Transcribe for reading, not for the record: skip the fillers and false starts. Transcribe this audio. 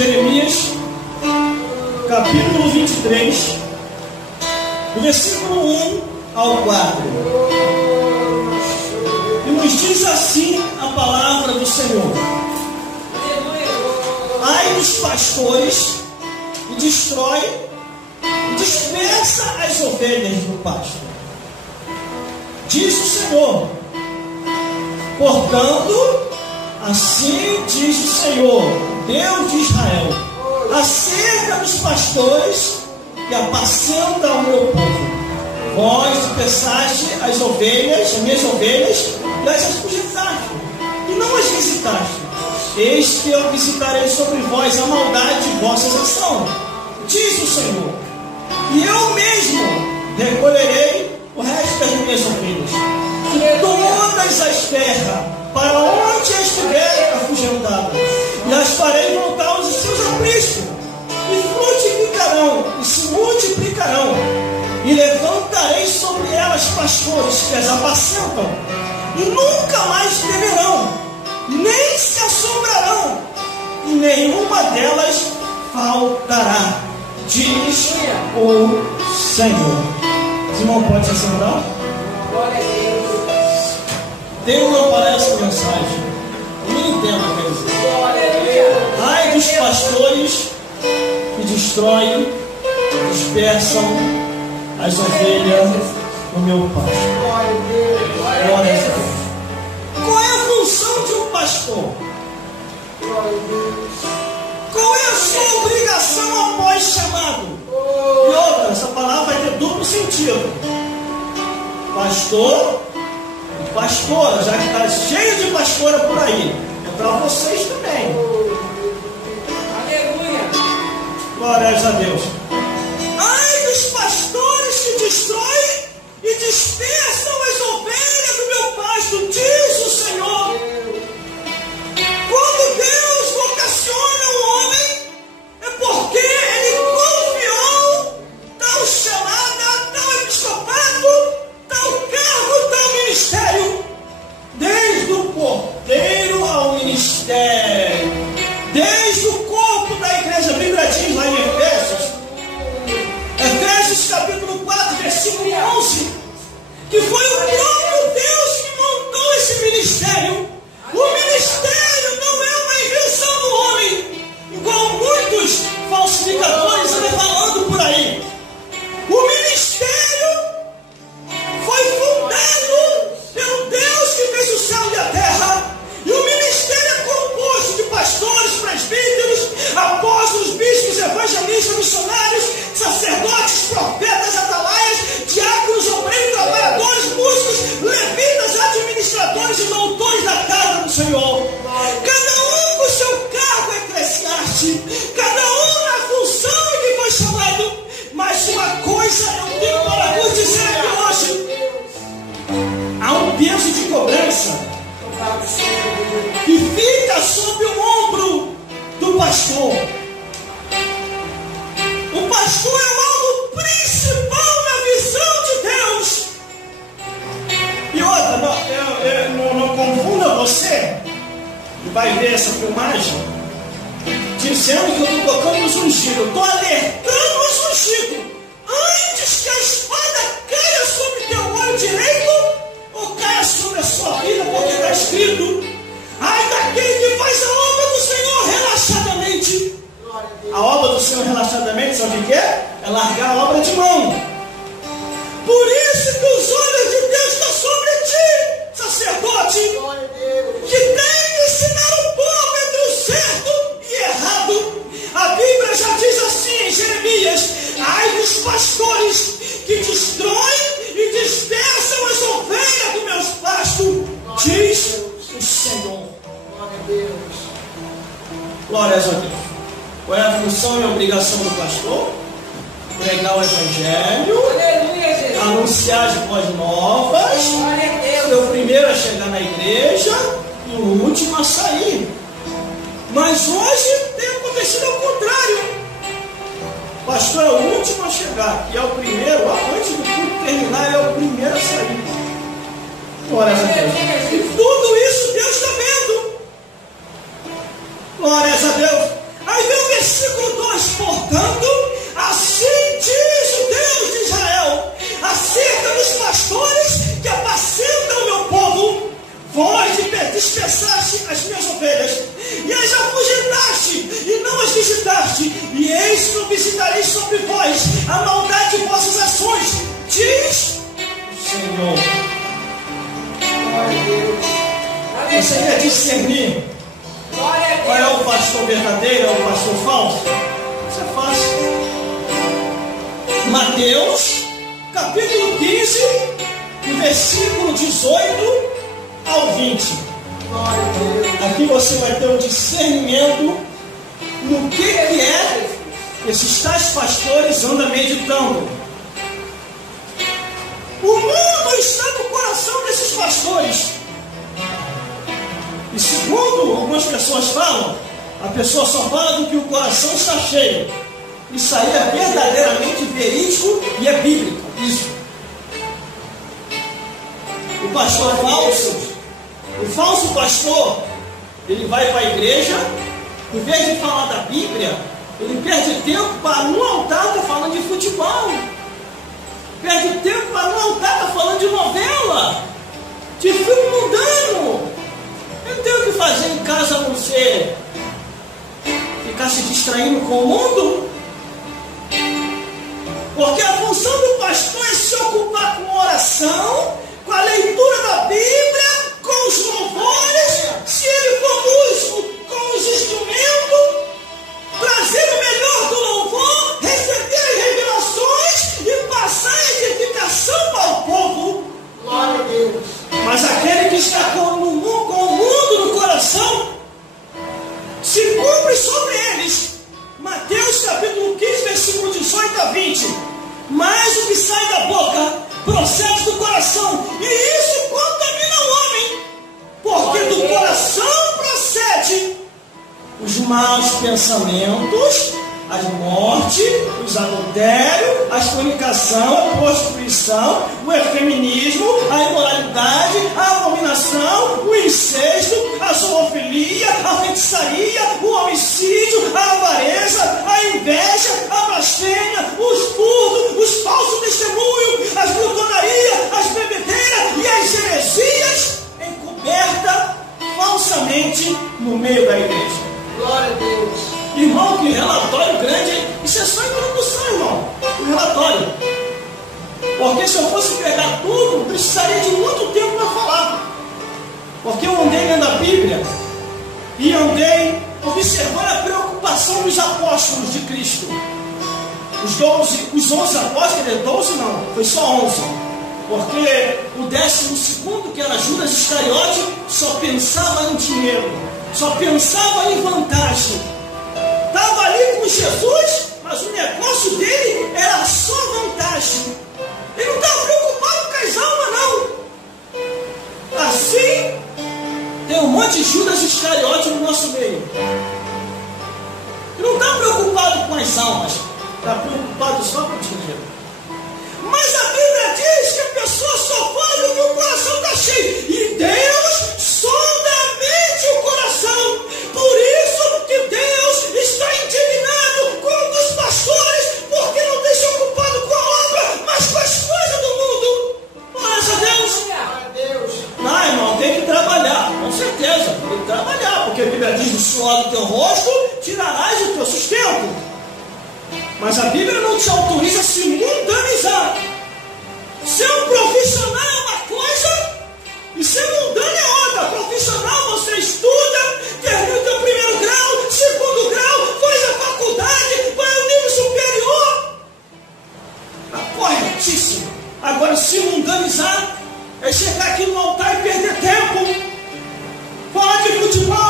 Jeremias, capítulo 23, do versículo 1 ao 4. E nos diz assim a palavra do Senhor: ai dos pastores que destrói e dispersa as ovelhas do pasto. Diz o Senhor: portanto, assim diz o Senhor, Deus de Israel, acerca dos pastores que apacentam o meu povo. Vós dispersaste as ovelhas, as minhas ovelhas, e as expulsaste, e não as visitaste. Eis que eu visitarei sobre vós a maldade de vossas ações, diz o Senhor, e eu mesmo recolherei o resto das minhas ovelhas, e todas as terras, para onde estiverem afugendadas, e as farei voltar aos seus apriscos, e frutificarão, e se multiplicarão, e levantarei sobre elas pastores que as apacentam, e nunca mais temerão, nem se assombrarão, e nenhuma delas faltará, diz o Senhor. Os irmãos podem se assentar? Glória a Deus. Deus não parece mensagem. Eu não entendo, quer dizer. Glória a Deus. Ai dos pastores que destroem, dispersam as ovelhas no meu pasto. Glória a Deus. Glória a Deus. Qual é a função de um pastor? Glória a Deus. Qual é a sua obrigação após chamado? E outra, essa palavra vai ter duplo sentido. Pastor e pastora, já que está cheio de pastora por aí. É para vocês também. Aleluia. Glórias a Deus. Ai dos pastores que destroem e dispersam as ovelhas do meu pasto, diz o Senhor. Quando Deus vocaciona o homem, é porque Ele confiou tal chamada, tal episcopado, tal cargo, tal ministério, desde o porteiro ao ministério, desde o corpo da igreja. A Bíblia diz lá em Efésios capítulo 4, versículo 11, que foi o próprio Deus que montou esse ministério. O ministério não é uma invenção do homem, igual muitos falsificadores andam falando por aí. O ministério foi fundado pelo Deus que fez o céu e a terra. E o ministério é composto de pastores, presbíteros, apóstolos, bispos, evangelistas, missionários, sacerdotes, profetas, atalaias, diáconos, obreiros, trabalhadores, músicos, levitas, administradores e doutores da casa do Senhor. Cada um com seu cargo eclesiástico, cada um na função em que foi chamado. Mas uma coisa eu tenho para vos dizer aqui hoje: há um peso de cobrança que fica sob o ombro do pastor. O pastor é o alvo principal na visão de Deus. E outra, não confunda você, que vai ver essa filmagem, dizendo que eu estou tocando os ungidos. Eu estou alertando os ungidos. Antes que a espada caia sobre teu olho direito, ou caia sobre a sua vida, porque está escrito: ai daquele que faz a obra do Senhor relaxadamente. A obra do Senhor relaxadamente, sabe o que é? É largar a obra de mão. Por isso que os olhos de Deus estão sobre ti, sacerdote, que tem que ensinar o povo entre o certo e errado. A Bíblia já diz assim em Jeremias: ai dos pastores que destroem e dispersam as ovelhas do meus pastos, diz o Senhor. Glórias a Deus. Qual é a função e a obrigação do pastor? Pregar o Evangelho, Aleluia, Jesus. anunciar as boas novas, Glória a Deus. ser o primeiro a chegar na igreja e o último a sair. Mas hoje tem acontecido ao contrário. O pastor é o último a chegar e é o primeiro, antes do culto terminar, ele é o primeiro a sair. Glória a Deus. E tudo isso Deus está vendo. Glórias a Deus. Aí vem o versículo 2, portanto, assim diz o Deus de Israel, acerca dos pastores que apacentam o meu povo, vós dispersaste as minhas ovelhas, e as afugentaste, e não as visitaste, e eis que eu visitarei sobre vós a maldade de vossas ações, diz o Senhor. Glória a Deus. Você quer discernir Glória a Deus. qual é o pastor verdadeiro ou o pastor falso? Isso é fácil. Mateus, capítulo 15, versículo 18 ao 20. Glória a Deus. Aqui você vai ter um discernimento no que é esses tais pastores andam meditando. O mundo está no coração desses pastores. E segundo algumas pessoas falam, a pessoa só fala do que o coração está cheio. Isso aí é verdadeiramente verídico e é bíblico. Isso. O pastor falso, o falso pastor, ele vai para a igreja, em vez de falar da Bíblia, ele perde tempo para no altar estar falando de futebol. Perde tempo para no altar estar falando de novela, de filme mundano. Ele tem o que fazer em casa, a não ser ficar se distraindo com o mundo. Porque a função do pastor é se ocupar com a oração, com a leitura da Bíblia, com os louvores, se ele for músico, com os instrumentos, trazer o melhor do louvor, receber as revelações e passar a edificação para o povo. Glória a Deus. Mas aquele que está com o mundo no coração, se cumpre sobre eles. Mateus capítulo 15, versículo 18 a 20. Mas o que sai da boca procede do coração, e isso contamina o homem, porque do coração procede os maus pensamentos, as mortes, os adultérios, a fornicação, a prostituição, o efeminismo, a imoralidade, a abominação, o incesto, a zoofilia, a feitiçaria, o homicídio, a avareza, a inveja, a blasfêmia, os furtos, os falsos testemunhos, as glutonarias, as bebedeiras e as heresias encobertas falsamente no meio da igreja. Glória a Deus. Irmão, que relatório grande, hein? Isso é só introdução, irmão. O relatório. Porque se eu fosse pegar tudo, precisaria de muito tempo para falar. Porque eu andei lendo a Bíblia e andei observando a preocupação dos apóstolos de Cristo. Os 11 apóstolos, 12 não, foi só 11. Porque o 12º, que era Judas Iscariote, só pensava em dinheiro, só pensava em vantagem. Estava ali com Jesus, mas o negócio dele era só vantagem. Ele não estava preocupado com as almas, não. Assim, tem um monte de Judas Iscariote no nosso meio. Ele não está preocupado com as almas, está preocupado só com o dinheiro. Mas a Bíblia diz que a pessoa só fala do que o coração está cheio. E Deus sonda a mente e o coração. Por isso que Deus está indignado com os pastores, porque não tem se ocupado com a obra, mas com as coisas do mundo. Glória a Deus. Glória a Deus. Não, irmão, tem que trabalhar, com certeza. Tem que trabalhar, porque a Bíblia diz: o suor do teu rosto tirarás o teu sustento. Mas a Bíblia não te autoriza a se mundanizar. Ser um profissional é uma coisa e ser mundano é outra. Profissional você estuda, termina o teu primeiro grau, segundo grau, faz a faculdade, vai ao nível superior. Está corretíssimo. Agora, se mundanizar é chegar aqui no altar e perder tempo. Falar de futebol,